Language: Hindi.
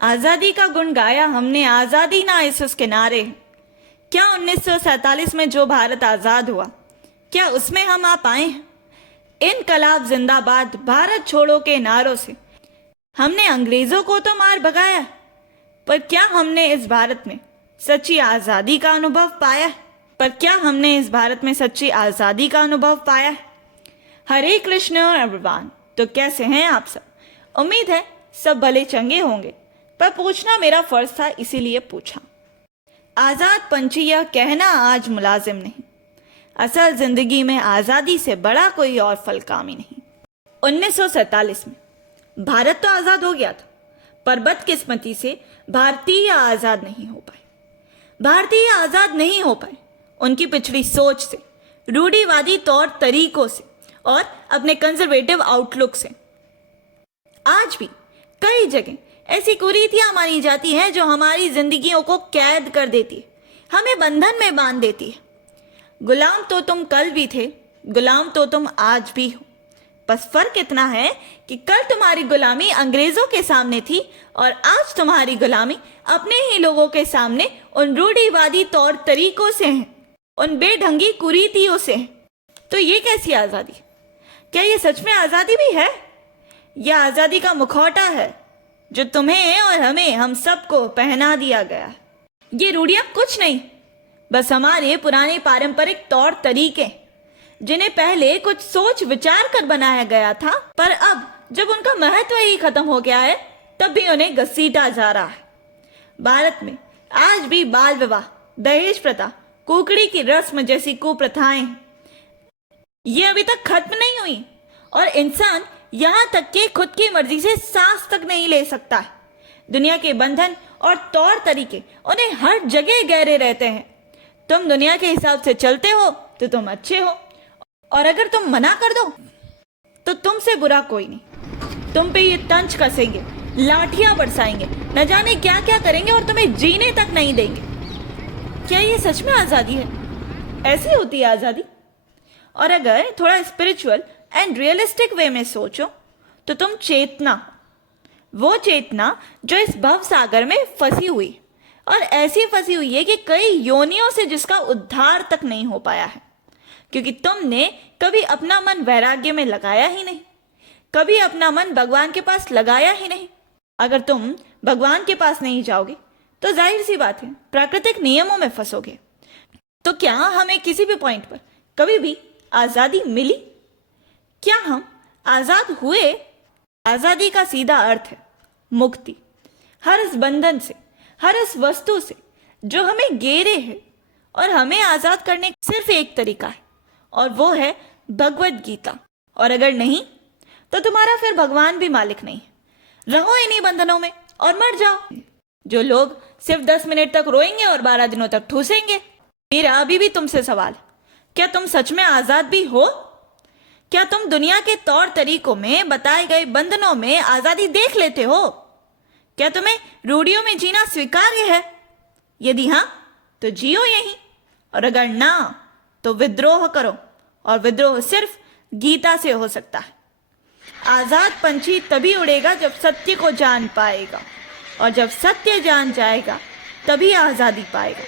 आजादी का गुण गाया हमने, आजादी ना इस उसके नारे। क्या 1947 में जो भारत आजाद हुआ, क्या उसमें हम आ पाए हैं? इनकलाब जिंदाबाद, भारत छोड़ो के नारों से हमने अंग्रेजों को तो मार भगाया, पर क्या हमने इस भारत में सच्ची आजादी का अनुभव पाया है? हरे कृष्ण एवरीवन। तो कैसे हैं आप सब? उम्मीद है सब भले चंगे होंगे, पर पूछना मेरा फर्ज था, इसीलिए पूछा। आजाद पंछी यह कहना आज मुलाजिम नहीं, असल जिंदगी में आजादी से बड़ा कोई और फल कामी नहीं। 1947 में भारत तो आजाद हो गया था, पर बदकिस्मती से भारतीय आजाद नहीं हो पाए। उनकी पिछड़ी सोच से, रूढ़िवादी तौर तरीकों से और अपने कंजर्वेटिव आउटलुक से। आज भी कई जगह ऐसी कुरीतियां मानी जाती हैं जो हमारी जिंदगियों को कैद कर देती है, हमें बंधन में बांध देती है। गुलाम तो तुम कल भी थे, गुलाम तो तुम आज भी हो। बस फर्क इतना है कि कल तुम्हारी गुलामी अंग्रेजों के सामने थी और आज तुम्हारी गुलामी अपने ही लोगों के सामने उन रूढ़िवादी तौर तरीकों से है, उन बेढंगी कुरीतियों से है। तो ये कैसी आजादी? क्या ये सच में आजादी भी है? यह आजादी का मुखौटा है जो तुम्हें और हमें, हम सबको पहना दिया गया है। ये रूढ़ियां कुछ नहीं, बस हमारे पुराने पारंपरिक तौर तरीके, जिन्हें पहले कुछ सोच विचार कर बनाया गया था, पर अब जब उनका महत्व ही खत्म हो गया है, तब भी उन्हें घसीटा जा रहा है। भारत में आज भी बाल विवाह, दहेज प्रथा, कुकड़ी की रस्म जैसी कुप्रथाएं ये अभी तक खत्म नहीं हुई, और इंसान यहां तक कि खुद की मर्जी से सांस तक नहीं ले सकता है। दुनिया के बंधन और तौर तरीके उन्हें हर जगह गहरे रहते हैं। तुम दुनिया के हिसाब से चलते हो तो तुम अच्छे हो, और अगर तुम मना कर दो तो तुमसे बुरा कोई नहीं। तुम पे ये तंज कसेंगे, लाठियां बरसाएंगे, न जाने क्या क्या करेंगे और तुम्हें जीने तक नहीं देंगे। क्या ये सच में आजादी है? ऐसी होती है आजादी? और अगर थोड़ा स्पिरिचुअल एंड रियलिस्टिक वे में सोचो तो तुम चेतना, वो चेतना जो इस भव सागर में फंसी हुई, और ऐसी फंसी हुई है कि कई योनियों से जिसका उद्धार तक नहीं हो पाया है, क्योंकि तुमने कभी अपना मन वैराग्य में लगाया ही नहीं, कभी अपना मन भगवान के पास लगाया ही नहीं। अगर तुम भगवान के पास नहीं जाओगे तो जाहिर सी बात है प्राकृतिक नियमों में फंसोगे। तो क्या हमें किसी भी पॉइंट पर कभी भी आजादी मिली? क्या हम आजाद हुए? आजादी का सीधा अर्थ है मुक्ति, हर उस बंधन से, हर उस वस्तु से जो हमें घेरे है। और हमें आजाद करने का सिर्फ एक तरीका है, और वो है भगवद गीता। और अगर नहीं तो तुम्हारा फिर भगवान भी मालिक नहीं है। रहो इन्हीं बंधनों में और मर जाओ। जो लोग सिर्फ 10 मिनट तक रोएंगे और 12 दिनों तक ठूसेंगे, मेरा अभी भी तुमसे सवाल है, क्या तुम सच में आजाद भी हो? क्या तुम दुनिया के तौर तरीकों में बताए गए बंधनों में आजादी देख लेते हो? क्या तुम्हें रूढ़ियों में जीना स्वीकार्य है? यदि हां तो जियो यहीं, और अगर ना तो विद्रोह करो, और विद्रोह सिर्फ गीता से हो सकता है। आजाद पंछी तभी उड़ेगा जब सत्य को जान पाएगा, और जब सत्य जान जाएगा तभी आजादी पाएगा।